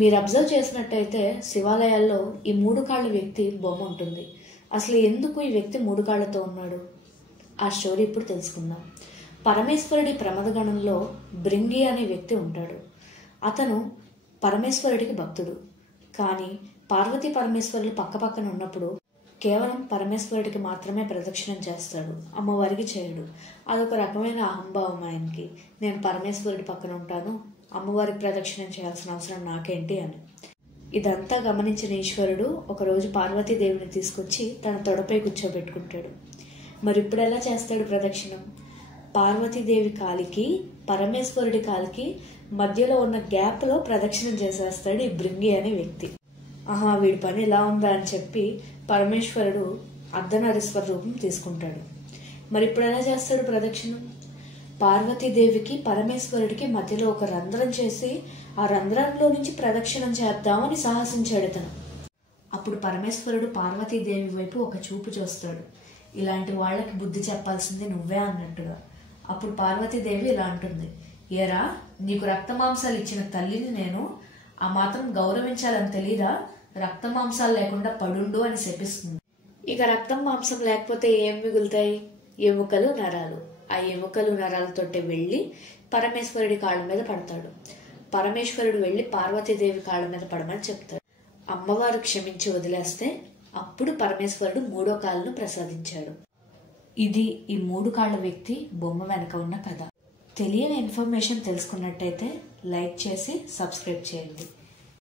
మీరు అబ్జర్వ్ చేసినట్టయితే శివాలయాల్లో ఈ 3 కాళ్ళ వ్యక్తి బొమ్మ ఉంటుంది. అసలు ఎందుకు ఈ వ్యక్తి 3 కాళ్ళతో ఉన్నాడు? ఆ స్టోరీ ఇప్పుడు తెలుసుకుందాం. పరమేశ్వరుడి ప్రమదగణంలో భృంగి అనే వ్యక్తి ఉంటాడు. అతను పరమేశ్వరుడికి భక్తుడు. కానీ పార్వతీ పరమేశ్వరులు పక్కపక్కన ఉన్నప్పుడు కేవలం పరమేశ్వరుడికి మాత్రమే ప్రదక్షిణం చేస్తాడు, అమ్మవారికి చేయడు. అదొక రకమైన అహంభావం ఆయనకి. నేను పరమేశ్వరుడి పక్కన ఉంటాను, అమ్మవారికి ప్రదక్షిణం చేయాల్సిన అవసరం నాకేంటి అని. ఇదంతా గమనించిన ఈశ్వరుడు ఒకరోజు పార్వతీదేవిని తీసుకొచ్చి తన తొడపై కూర్చోబెట్టుకుంటాడు. మరి ఇప్పుడు ఎలా చేస్తాడు ప్రదక్షిణం? పార్వతీదేవి కాలికి పరమేశ్వరుడి కాలికి మధ్యలో ఉన్న గ్యాప్లో ప్రదక్షిణం చేసేస్తాడు ఈ భృంగి అనే వ్యక్తి. ఆహా, వీడి పని ఎలా ఉందా అని చెప్పి పరమేశ్వరుడు అర్ధనారీశ్వర రూపం తీసుకుంటాడు. మరి ఇప్పుడు ఎలా చేస్తాడు ప్రదక్షిణం? పార్వతీదేవికి పరమేశ్వరుడికి మధ్యలో ఒక రంధ్రం చేసి ఆ రంధ్రంలో నుంచి ప్రదక్షిణం చేద్దామని సాహసించాడు ఇతను. అప్పుడు పరమేశ్వరుడు పార్వతీదేవి వైపు ఒక చూపు చూస్తాడు. ఇలాంటి వాళ్ళకి బుద్ధి చెప్పాల్సింది నువ్వే అన్నట్టుగా. అప్పుడు పార్వతీదేవి ఇలా అంటుంది, ఏరా, నీకు రక్తమాంసాలు ఇచ్చిన తల్లిని నేను ఆ మాత్రం గౌరవించాలని తెలీదా? రక్త మాంసాలు లేకుండా పడుండు అని శపిస్తుంది. ఇక రక్తం మాంసం లేకపోతే ఏం మిగులుతాయి? ఎముకలు నరాలు. ఆ ఎముకలు నరాలతోటి వెళ్ళి పరమేశ్వరుడి కాళ్ళ మీద పడతాడు. పరమేశ్వరుడు వెళ్ళి పార్వతీదేవి కాళ్ళ మీద పడమని చెప్తాడు. అమ్మవారు క్షమించి వదిలేస్తే అప్పుడు పరమేశ్వరుడు 3వ కాళ్ళను ప్రసాదించాడు. ఇది ఈ 3 కాళ్ళ వ్యక్తి బొమ్మ వెనక ఉన్న కథ. తెలియని ఇన్ఫర్మేషన్ తెలుసుకున్నట్టయితే లైక్ చేసి సబ్స్క్రైబ్ చేయండి.